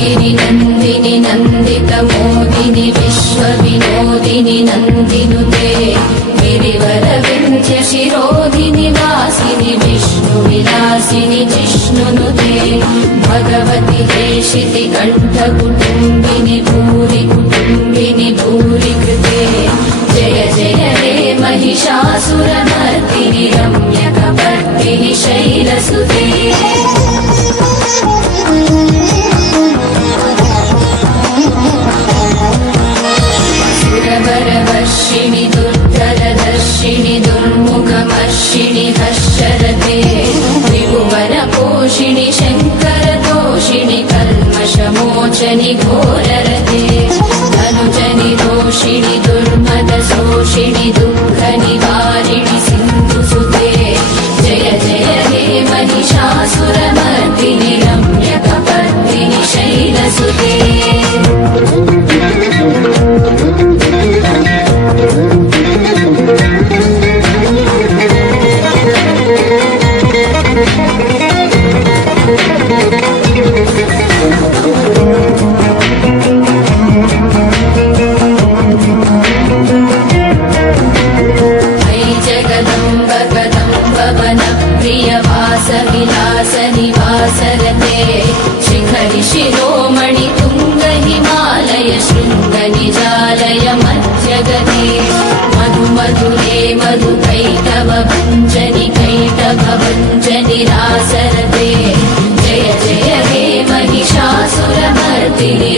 गिरिनन्दिनि नन्दितमोदिनि विश्वविनोदिनि नन्दिनुते गिरिवरविन्ध्यशिरोधिनि वासिनि विष्णुविलासिनि जिष्णुनुते भगवति हेशिति कण्ठकुटुम्बिनि भूरि कुटुम्बिनि भूरि कृते जय जय हे महिषासुरमर्दिनि रम्यकपर्दिनि शैलसुते सुरवरवर्षिणि दुर्धरदर्शिनि दुर्मुखमर्षिणि हर्षरते त्रिभुवनपोषिणि शङ्करतोषिणि कल्मषमोचनि घोररते धनुजनि दोषिणि दुर्मदशोषिणि दुःखनिवारिणि सिन्धुसुते जय जय हे महिषासुरमर्दिनि रम्यकपर्दिनि शैलसुते विलासनिवासरते शिखरि शिरोमणि तुङ्ग हिमालय शृङ्गनिजालय मध्यगते मधुमधुरे मधुकैटवभञ्जनि कैटभभञ्जनि रासरते जय जय हे महिषासुरमर्दिनि